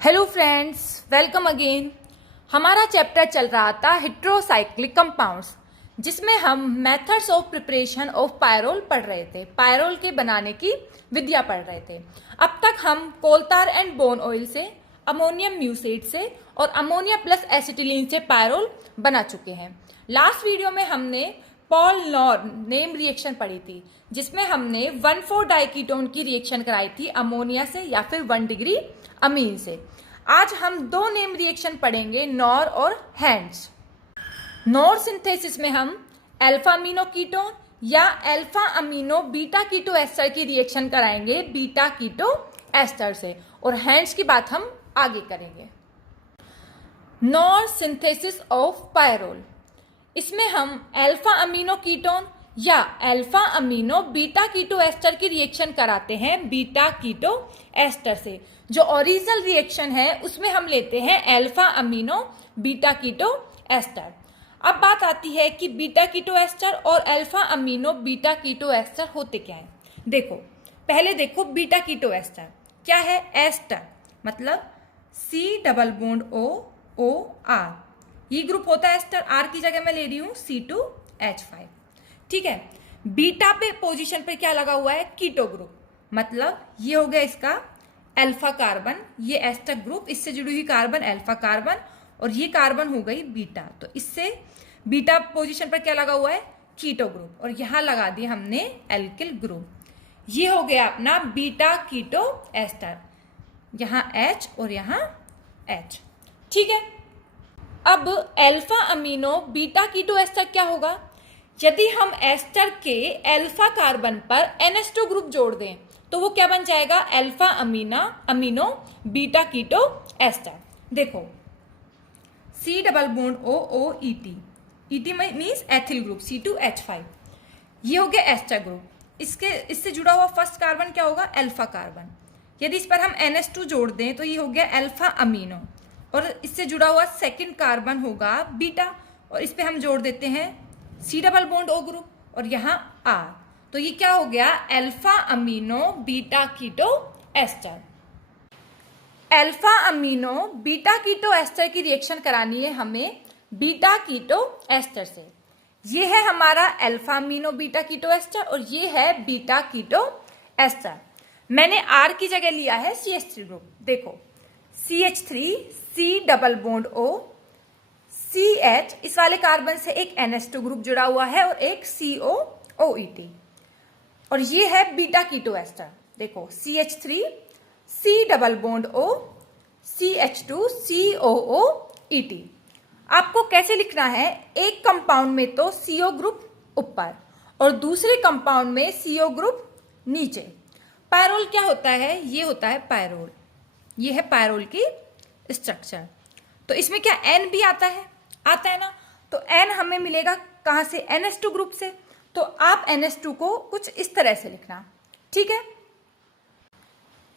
Hello friends, welcome again. हमारा chapter चल रहा था हेट्रोसाइक्लिक कंपाउंड्स, जिसमें हम methods of preparation of pyrrole पढ़ रहे थे। पायरोल के बनाने की विधियां पढ़ रहे थे। अब तक हम कोलतार एंड बोन ऑयल से, अमोनियम म्यूसेट से और अमोनिया प्लस एसिटिलीन से पायरोल बना चुके हैं। लास्ट वीडियो में हमने पॉल नॉर नेम रिएक्शन पढ़ी थी, जिसमें हमने 1,4 डाइकीटोन की रिएक्शन कराई थी अमोनिया से या फिर 1 डिग्री अमीन से। आज हम 2 नेम रिएक्शन पढ़ेंगे, नॉर और हैंड्स। नॉर सिंथेसिस में हम अल्फा अमीनो कीटोन या alpha amino beta keto ester की रिएक्शन कराएंगे बीटा कीटो एस्टर से, और हैंड्स की बात हम आगे करेंगे। नॉर सिंथेसिस ऑफ पायरोल, इसमें हम अल्फा अमीनो कीटोन या alpha amino beta keto ester की रिएक्शन कराते हैं बीटा कीटो एस्टर से। जो ओरिजिनल रिएक्शन है उसमें हम लेते हैं alpha amino beta keto ester. अब बात आती है कि बीटा कीटो एस्टर और alpha amino beta keto ester होते क्या है। देखो, पहले देखो बीटा कीटो एस्टर क्या है। एस्टर मतलब C डबल बॉन्ड OOR, ये ग्रुप होता है एस्टर। आर की जगह मैं ले रही हूं C2H5। ठीक है, बीटा पे पोजीशन पे क्या लगा हुआ है, कीटो ग्रुप, मतलब ये हो गया इसका अल्फा कार्बन, ये एस्टर ग्रुप, इससे जुड़ी हुई कार्बन अल्फा कार्बन, और ये कार्बन हो गई बीटा। तो इससे बीटा पोजीशन पर क्या लगा हुआ है, कीटो ग्रुप, और यहां लगा दिया हमने एल्किल ग्रुप। ये हो गया अपना बीटा कीटो एस्टर, यहां H और यहां H। ठीक है, अब alpha amino beta keto ester क्या होगा। यदि हम एस्टर के अल्फा कार्बन पर NH2 ग्रुप जोड़ दें तो वो क्या बन जाएगा, alpha amino beta keto ester. देखो, C double bond OOET, ET means ethyl group C2H5, ये हो गया एस्टर ग्रुप। इससे जुड़ा हुआ फर्स्ट कार्बन क्या होगा, अल्फा कार्बन। यदि इस पर हम NH2 जोड़ दें तो ये हो गया अल्फा अमीनो, और इससे जुड़ा हुआ सेकंड कार्बन होगा बीटा, और इस पे हम जोड़ देते हैं C double bond O group, और यहाँ R। तो ये क्या हो गया, alpha amino beta keto ester. Alpha amino beta keto ester की रिएक्शन करानी है हमें बीटा कीटो एस्टर से। ये है हमारा alpha amino beta keto ester, और ये है बीटा कीटो एस्टर। मैंने R की जगह लिया है CH3 ग्रुप। देखो, CH3 C double bond O CH, इस वाले कार्बन से एक NH2 ग्रुप जुड़ा हुआ है और एक COOET, और ये है बीटा कीटो एस्टर। देखो, CH3 C double bond O CH2 COOET। आपको कैसे लिखना है, एक कंपाउंड में तो CO ग्रुप ऊपर और दूसरे कंपाउंड में CO ग्रुप नीचे। पायरोल क्या होता है, ये होता है पायरोल, ये है पायरोल की स्ट्रक्चर। तो इसमें क्या N भी आता है ना, तो N हमें मिलेगा कहां से, NH2 ग्रुप से। तो आप NH2 को कुछ इस तरह से लिखना। ठीक है,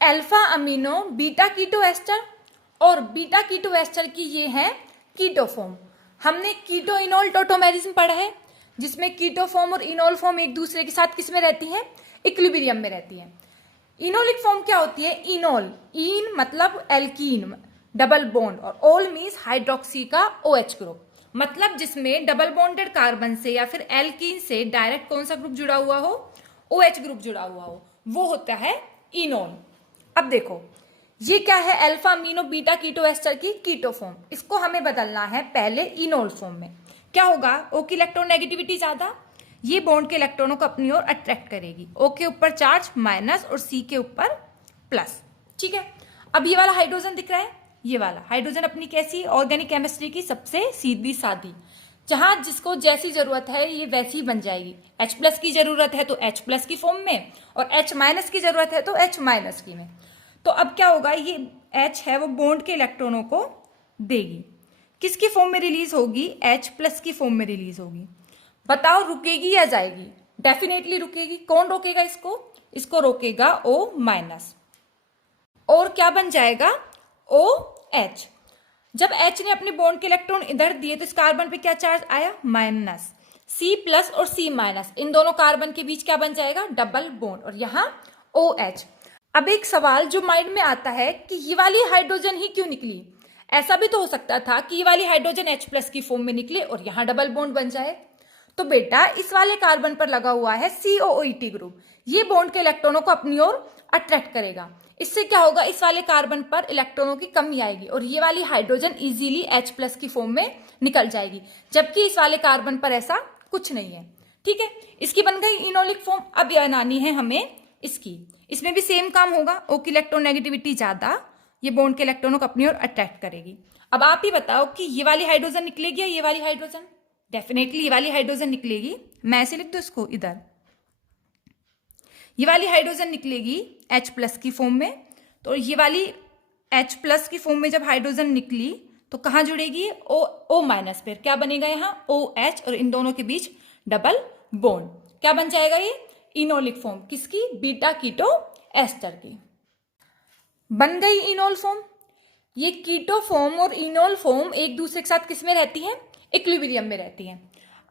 alpha amino beta keto ester और बीटा कीटो एस्टर की ये है कीटो फॉर्म। हमने कीटो इनोल टोटोमेरिज्म पढ़ा है, जिसमें कीटो फॉर्म और इनोल फॉर्म एक दूसरे के साथ किस में रहती है, इक्विलिब्रियम में रहती है। इनोलिक फॉर्म क्या होती है, इनोल, इन मतलब एल्कीन डबल बॉन्ड, और ओल मीन्स हाइड्रोक्सी का OH ग्रुप, मतलब जिसमें डबल बॉन्डेड कार्बन से या फिर एल्कीन से डायरेक्ट कौन सा ग्रुप जुड़ा हुआ हो, OH ग्रुप जुड़ा हुआ हो, वो होता है इनोल। अब देखो, ये क्या है, alpha amino beta keto ester की कीटो फॉर्म, इसको हमें बदलना है पहले इनोल फॉर्म में। क्या होगा, O की इलेक्ट्रॉन नेगेटिविटी ज्यादा, ये बॉन्ड के इलेक्ट्रॉनों को अपनी ओर अट्रैक्ट करेगी। O के ऊपर चार्ज माइनस और C के ऊपर प्लस। ठीक है, अब ये वाला हाइड्रोजन दिख रहा है, ये वाला हाइड्रोजन अपनी कैसी ऑर्गेनिक केमिस्ट्री की सबसे सीधी सादी, जहां जिसको जैसी जरूरत है ये वैसी बन जाएगी। H प्लस की जरूरत है तो H प्लस की फॉर्म में, और H माइनस की जरूरत है तो H माइनस की में। तो अब क्या होगा, ये H है वो बॉन्ड के इलेक्ट्रॉनों को देगी, किसकी फॉर्म में रिलीज होगी, H प्लस की फॉर्म में रिलीज होगी। बताओ रुकेगी या जाएगी, डेफिनेटली रुकेगी। कौन रोकेगा इसको रोकेगा O माइनस, और क्या बन जाएगा, OH। जब H ने अपने बॉन्ड के इलेक्ट्रॉन इधर दिए तो इस कार्बन पे क्या चार्ज आया, माइनस। C प्लस और C माइनस, इन दोनों कार्बन के बीच क्या बन जाएगा, डबल बॉन्ड, और यहाँ OH। अब एक सवाल जो माइंड में आता है कि ये वाली हाइड्रोजन ही क्यों निकली। ऐसा भी तो हो सकता था कि ये वाली हाइड्रोजन H+ की फॉर्म में निकले और यहाँ डबल बॉन्ड बन जाए। तो बेटा इस वाले कार्बन पर लगा हुआ है COOET ग्रुप, ये बॉन्ड के इलेक्ट्रॉनों को अपनी ओर अट्रैक्ट करेगा। इससे क्या होगा, इस वाले कार्बन पर इलेक्ट्रॉनों की कमी आएगी और ये वाली हाइड्रोजन इजीली H+ की फॉर्म में निकल जाएगी, जबकि इस वाले कार्बन पर ऐसा कुछ नहीं है। ठीक है, इसकी बन गई इनोलिक फॉर्म। अब बनानी है हमें इसकी। इसमें भी सेम काम होगा, O की इलेक्ट्रोनेगेटिविटी ज्यादा, ये बॉन्ड के इलेक्ट्रॉनों को अपनी ओर अट्रैक्ट करेगी। अब आप ही बताओ कि ये वाली हाइड्रोजन निकलेगी या ये वाली हाइड्रोजन? डेफिनेटली ये वाली हाइड्रोजन निकलेगी। मैं ऐसे लिख दूं इसको इधर, ये वाली हाइड्रोजन निकलेगी H+ की फॉर्म में। तो ये वाली H+ की फॉर्म में जब हाइड्रोजन निकली तो कहां जुड़ेगी? O- फिर क्या बनेगा यहाँ? OH, और इन दोनों के बीच डबल बॉन्ड। क्या बन जाएगा ये? Enolic form. किसकी? बीटा कीटो एस्टर की। बन गई इनोल फॉर्म। ये कीटो फॉर्म और इनोल फॉर्म एक दूसरे के साथ किस में रहती है? इक्विलिब्रियम में रहती है।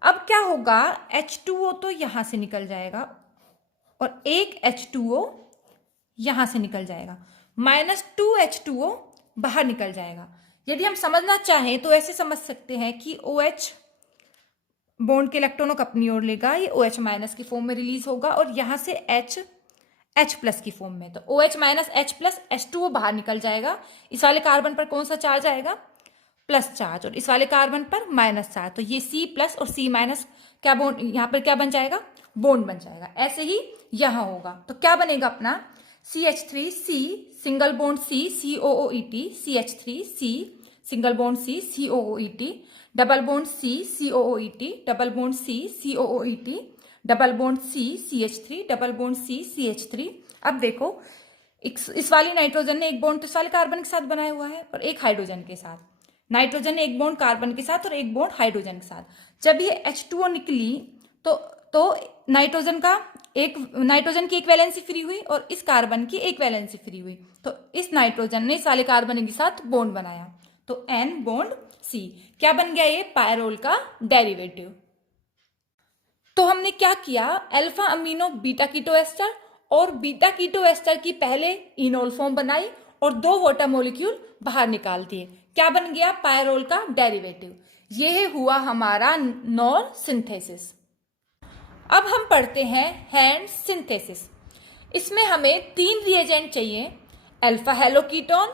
अब क्या होगा, H2O तो यहां से निकल जाएगा और एक H2O यहां से निकल जाएगा, -2H2O बाहर निकल जाएगा। यदि हम समझना चाहें तो ऐसे समझ सकते हैं कि OH बॉन्ड के इलेक्ट्रॉनों को अपनी ओर लेगा, ये OH- की फॉर्म में रिलीज होगा और यहां से H+ की फॉर्म में। तो OH- H+, H2O बाहर निकल जाएगा। इस वाले कार्बन पर कौन सा चार्ज आएगा? प्लस चार्ज, और इस वाले कार्बन पर माइनस चार्ज। तो ये C+ और C- क्या बॉन्ड, यहां पर क्या बन जाएगा? बॉन्ड बन जाएगा। ऐसे ही यहां होगा। तो क्या बनेगा अपना? CH3C single bond C COOET, CH3C single bond C COOET, double bond C COOET, double bond C COOET, double bond C CH3, double bond C CH3। अब देखो इस वाली नाइट्रोजन ने एक बॉन्ड तो इस वाले कार्बन के साथ बनाया हुआ है और एक हाइड्रोजन के साथ। नाइट्रोजन ने एक बॉन्ड कार्बन के साथ और एक बॉन्ड हाइड्रोजन के साथ। जब ये H2O निकली तो नाइट्रोजन की एक वैलेंसी फ्री हुई और इस कार्बन की एक वैलेंसी फ्री हुई। तो इस नाइट्रोजन ने इस वाले कार्बन के साथ बॉन्ड बनाया, तो N बॉन्ड C। क्या बन गया? ये पायरोल का डेरिवेटिव। तो हमने क्या किया, alpha amino beta keto ester और बीटा कीटो एस्टर की पहले इनोल फॉर्म बनाई और 2 वाटर मॉलिक्यूल बाहर निकाल दिए। क्या बन गया? पायरोल का डेरिवेटिव। यह हुआ हमारा नॉन सिंथेसिस। अब हम पढ़ते हैं हैंड सिंथेसिस। इसमें हमें 3 रिएजेंट चाहिए, alpha haloketone,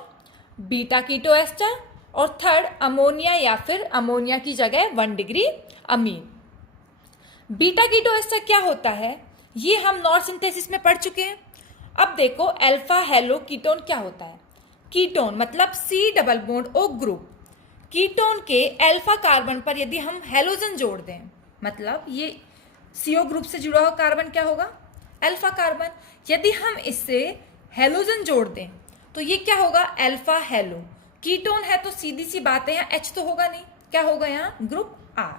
beta keto ester और थर्ड अमोनिया या फिर अमोनिया की जगह 1 degree amine. Beta keto ester क्या होता है ये हम नॉन सिंथेसिस में पढ़ चुके हैं। अब देखो अल्फा हेलोकीटोन क्या होता है। कीटोन मतलब C+O ग्रुप। कीटोन के अल्फा कार्बन पर यदि हम हेलोजन जोड़ दें, मतलब ये CO ग्रुप से जुड़ा हुआ कार्बन क्या होगा? Alpha carbon. यदि हम इससे हेलोजन जोड़ दें तो ये क्या होगा? Alpha hello. कीटोन है तो सीधी सी बात है, यहाँ H तो होगा नहीं, क्या होगा यहाँ? Group R।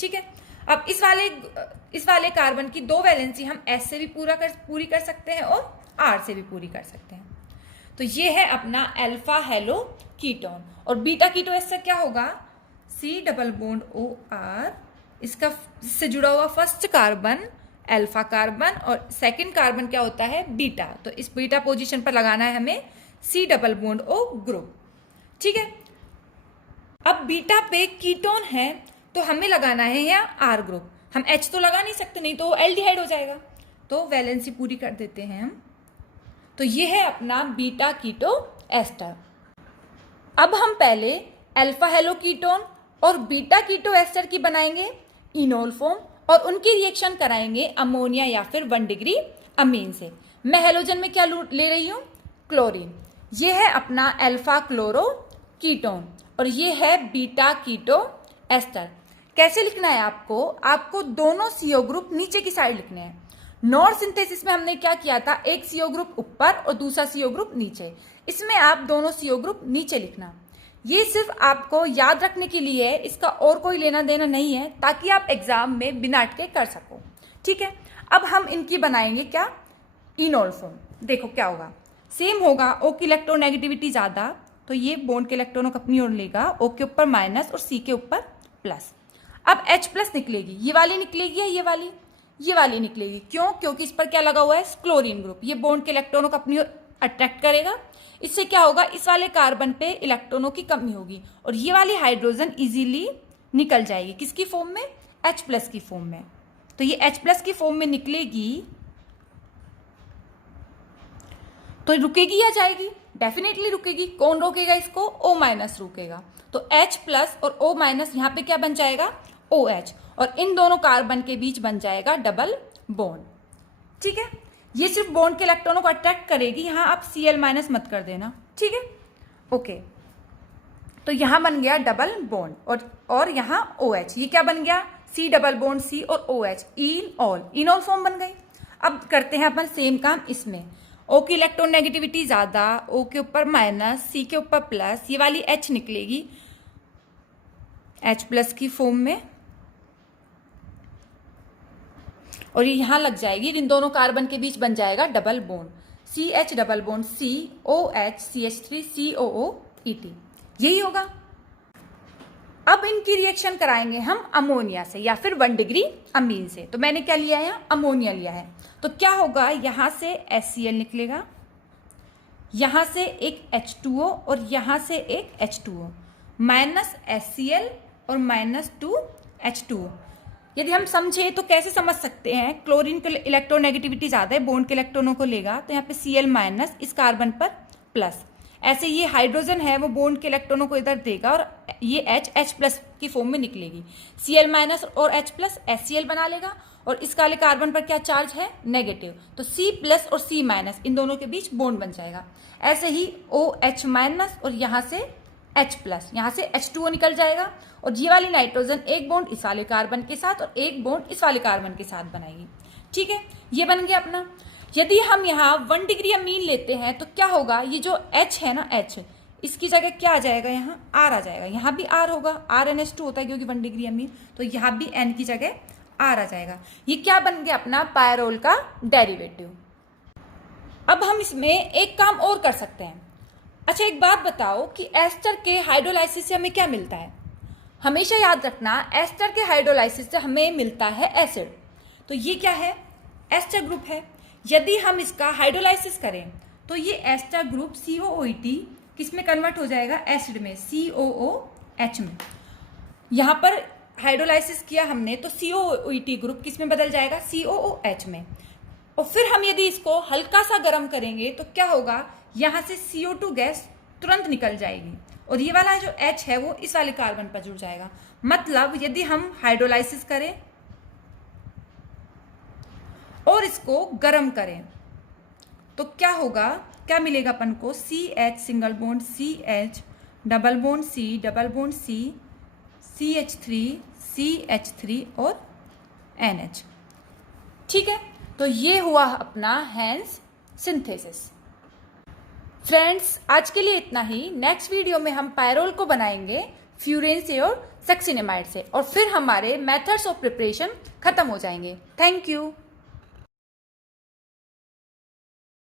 ठीक है, अब इस वाले कार्बन की 2 वैलेंसी हम S से भी पूरी कर सकते हैं और R से भी पूरी कर सकते हैं। तो ये है अपना अल्फा हेलो कीटोन। और बीटा कीटो एस्टर क्या होगा? C+OR, इससे जुड़ा हुआ फर्स्ट कार्बन अल्फा कार्बन और सेकंड कार्बन क्या होता है? बीटा। तो इस बीटा पोजीशन पर लगाना है हमें C+O ग्रुप। ठीक है, अब बीटा पे कीटोन है तो हमें लगाना है यहाँ R ग्रुप। हम H तो लगा नहीं सकते, नहीं तो वो एल्डिहाइड हो जाएगा, तो वैलेंसी पूरी कर देते हैं हम। तो ये है अपना बीटा कीटो एस्टर। अब हम पहले अल्फा हेलो कीटोन और बीटा कीटो एस्टर की बनाएंगे इनोल फॉर्म और उनकी रिएक्शन कराएंगे अमोनिया या फिर 1 डिग्री अमीन से। मैं हेलोजन में क्या ले रही हूँ? क्लोरीन। ये है अपना अल्फा क्लोरो कीटोन और ये है बीटा कीटो एस्टर। कैसे लिखना है आपको दोनों CO ग्रुप नीचे की साइड लिखने हैं। नॉन सिंथेसिस में हमने क्या किया था, एक CO ग्रुप ऊपर और दूसरा CO ग्रुप नीचे। इसमें आप दोनों CO ग्रुप नीचे लिखना। ये सिर्फ आपको याद रखने के लिए है, इसका और कोई लेना देना नहीं है, ताकि आप एग्जाम में बिना अटके कर सको। ठीक है, अब हम इनकी बनाएंगे क्या? Enol form. देखो क्या होगा, सेम होगा। O की इलेक्ट्रोनेगेटिविटी ज्यादा तो ये बॉन्ड के इलेक्ट्रॉनों को अपनी ओर लेगा, O के ऊपर माइनस और C के ऊपर प्लस। अब H+ निकलेगी, ये वाली निकलेगी या ये वाली? ये वाली निकलेगी। क्यों? क्योंकि इस पर क्या लगा हुआ है? Chlorine group. ये बॉन्ड के इलेक्ट्रॉनों को अपनी ओर अट्रैक्ट करेगा। इससे क्या होगा? इस वाले कार्बन पे इलेक्ट्रॉनों की कमी होगी और ये वाली हाइड्रोजन इजीली निकल जाएगी। किसकी फॉर्म में? H+ की फॉर्म में। तो ये H+ की फॉर्म में निकलेगी तो रुकेगी या जाएगी? डेफिनेटली रुकेगी। कौन रोकेगा इसको? O- रुकेगा। तो H+ और O- यहाँ पे क्या बन जाएगा? OH। और इन दोनों कार्बन के बीच बन जाएगा डबल बॉन्ड। ठीक है, ये सिर्फ बॉन्ड के इलेक्ट्रॉनों को अट्रैक्ट करेगी। यहां आप Cl- मत कर देना। ठीक है, ओके। तो यहां बन गया डबल बॉन्ड और यहां OH। ये क्या बन गया? C डबल बॉन्ड C और OH, इनऑल फॉर्म बन गई। अब करते हैं अपन सेम काम इसमें। O की इलेक्ट्रॉन नेगेटिविटी ज्यादा, O के ऊपर माइनस, C के ऊपर प्लस, ये वाली H निकलेगी H+ की फॉर्म में और ये यहां लग जाएगी। इन दोनों कार्बन के बीच बन जाएगा double bond, CH double bond C, OH, CH3, COO, ET। यही होगा। अब इनकी रिएक्शन कराएंगे हम अमोनिया से या फिर 1 डिग्री अमीन से। तो मैंने क्या लिया है? अमोनिया लिया है। तो क्या होगा? यहां से HCl निकलेगा, यहां से एक H2O और यहां से एक H2O, -HCl और -2H2O। यदि हम समझे तो कैसे समझ सकते हैं? क्लोरीन की इलेक्ट्रोनेगेटिविटी ज्यादा है, बॉन्ड के इलेक्ट्रॉनों को लेगा, तो यहाँ पे Cl-, इस कार्बन पर प्लस। ऐसे ये हाइड्रोजन है वो बॉन्ड के इलेक्ट्रॉनों को इधर देगा और ये H+ की फॉर्म में निकलेगी। Cl- और H+ HCl बना लेगा और इस काले कार्बन पर क्या चार्ज है? नेगेटिव। तो C+ और C- इन दोनों के बीच बॉन्ड बन जाएगा। ऐसे ही OH- और यहाँ से H+, यहाँ से H2O निकल जाएगा और ये वाली नाइट्रोजन एक बॉन्ड इस वाले कार्बन के साथ और एक बॉन्ड इस वाले कार्बन के साथ बनाएगी। ठीक है, ये बन गया अपना। यदि हम यहाँ 1 डिग्री अमीन लेते हैं तो क्या होगा? ये जो H है ना, H, इसकी जगह क्या आ जाएगा? यहाँ R आ जाएगा। यहाँ भी R होगा, RNH2 होता है क्योंकि 1 डिग्री अमीन, तो यहाँ भी N की जगह R आ जाएगा। ये क्या बन गया? अपना पायरोल का डेरिवेटिव। अब हम इसमें एक काम और कर सकते हैं। अच्छा, एक बात बताओ कि एस्टर के हाइड्रोलाइसिस से हमें क्या मिलता है? हमेशा याद रखना, एस्टर के हाइड्रोलाइसिस से हमें मिलता है एसिड। तो ये क्या है? एस्टर ग्रुप है। यदि हम इसका हाइड्रोलाइसिस करें तो ये एस्टर ग्रुप COOET किस में कन्वर्ट हो जाएगा? एसिड में, COOH में। यहां पर हाइड्रोलाइसिस किया हमने तो COOET ग्रुप किस में बदल जाएगा? COOH में। और फिर हम यदि इसको हल्का सा गर्म करेंगे तो क्या होगा? यहां से CO2 गैस तुरंत निकल जाएगी और ये वाला जो H है वो इस वाले कार्बन पर जुड़ जाएगा। मतलब यदि हम हाइड्रोलाइसिस करें और इसको गर्म करें तो क्या होगा? क्या मिलेगा अपन को? CH single bond CH double bond C double bond C, CH3 CH3 और NH। ठीक है, तो ये हुआ अपना हैंस सिंथेसिस। फ्रेंड्स, आज के लिए इतना ही। नेक्स्ट वीडियो में हम पायरोल को बनाएंगे फ्यूरेन से और सक्सिनेमाइड से और फिर हमारे मेथड्स ऑफ प्रिपरेशन खत्म हो जाएंगे। Thank you.